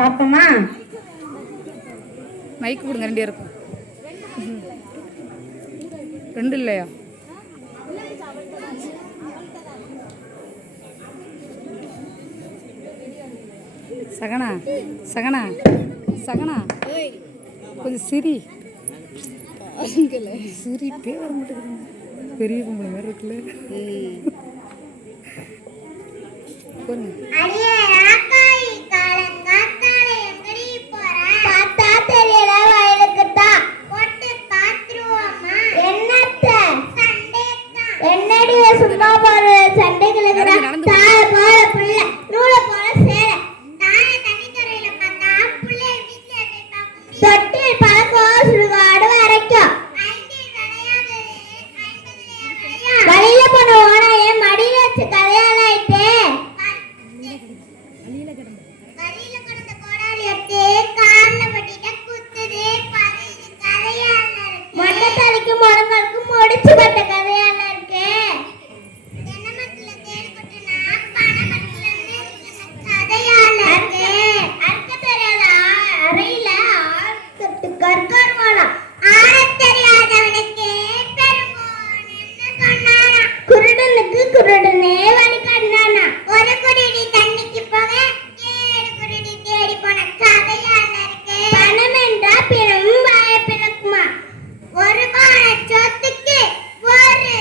பாப்போமா? மைக்கு கொடுங்க, 2 இருக்கும். 2 இல்லையா? சகனா சகனா சகனா கொஞ்சம் சிரி சிரிப்பே வர மாட்டேங்குது. பெரிய பொம்பளை மாதிரி இருக்குல்ல. சும்மா பாரு சண்டைகளுக்கு தொட்டில் பழக்கம் சுடுகாடு வரைக்கும் வழியில போன ஓனைய மடியில வச்சு கதையாளாயிட்டு மொட்டை தலைக்கு முழங்களுக்கு முடிச்சு பட்ட கதையால இருக்கு. குருடனுக்கு குருடனே வழி கண்ணானா ஒரு குருடி தண்ணிக்கு போக 7 குருடி தேடி போன கதையால இருக்கு. பணம் என்றா பிறவும் வாய பிறக்குமா? ஒரு பான சொத்துக்கு ஒரு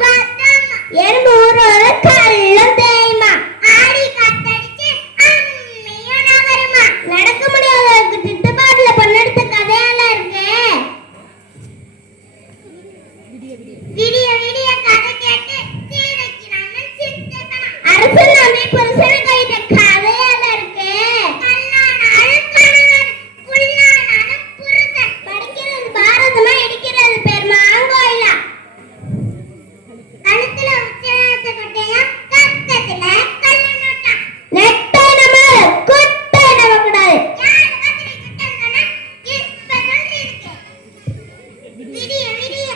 பதம் எறும்பு ஊரோட கள்ளம் தேய்மா ஆடி காத்தடிச்சு அம்மியும் நகருமா? நடக்க முடியாதவருக்கு திட்டுப்பாட்டுல பண்ணெடுத்த கதையால இருக்கு. விடிய விடிய கதை கேட்டு அரசு நம்பி புருஷனை கைட்ட கதையால இருக்கு. படிக்கிறது பாரதமா இடிக்கிறது பேர் மாங்கோயிலா? கழுத்துல உச்சநாத்த கொட்டையா கத்தத்துல கல்லு நோட்டா நெட்டை நம்ம குட்டை நம்ம கூடாது. யாரு கத்திரி குட்டை இப்ப சொல்லி இருக்கு. விடிய விடிய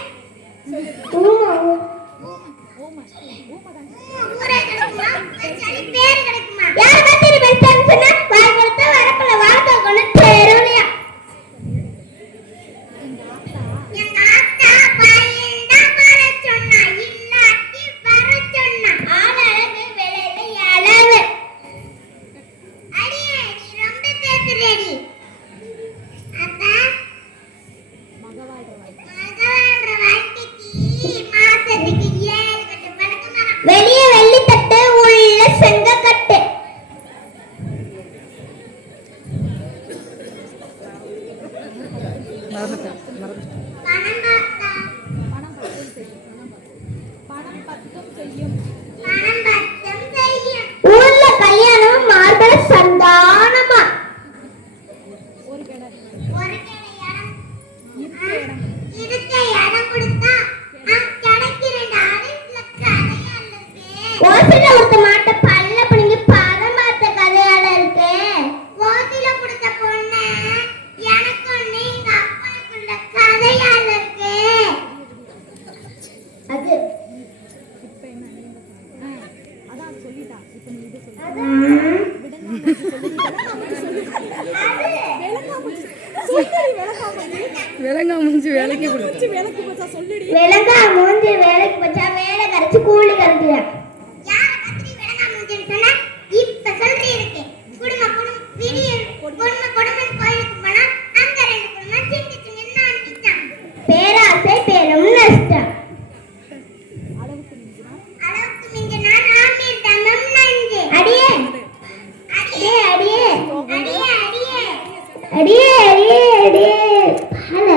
ஊரே கிடைக்குமா? சரி பேரு கிடைக்குமா? யாரு கத்திரி பெருசான்னு சொன்னா வாய் கொடுத்தா வரப்பல வார்த்தை கொண்டு தெருவிலையா? எங்க ஆத்தா பையன் தான் வர சொன்னா, இல்லாட்டி வர சொன்னா. ஆளழகு விளைவு அளவு. அடியே நீ ரொம்ப பேசுறேடி. அப்பா மகவாழ்ற வாழ்க்கைக்கு மாசத்துக்கு 7 கட்டு பழக்கமா? வெளியே வெள்ளி தட்டு உள்ள செங்கக்கட்டு. ஊர்ல கல்யாணம் மார்பள சந்தானமா ஓசில கொடுத்த மாட்ட பல்ல பிடிங்கி பதம் பார்த்த கதையால இருக்கு. ஓசில கொடுத்த பொண்ணு எனக்கு ஒண்ணு எங்க அப்பனுக்குள்ள கதையால இருக்கு. அது விலங்கா மூஞ்சி வேலைக்கு போச்சா வேலை கரைச்சு கூலி கரைக்கிற. யார கத்திரி விலங்கா மூஞ்சின்னு சொன்னா இப்ப சொல்றீ இருக்கு. குடும்பம் விடிய குடும்பம் கோயிலுக்கு போனா அங்க 2 குடும்பம் சிங்கிச்சு நின்னு அடிச்சான். பேராசை பெரும் நஷ்டம். அளவுக்கு மிஞ்சினா நாமீர் தம்மம் நஞ்சு. அடியே அடியே அடியே அடியே அடியே அடியே அடியே அடியே பால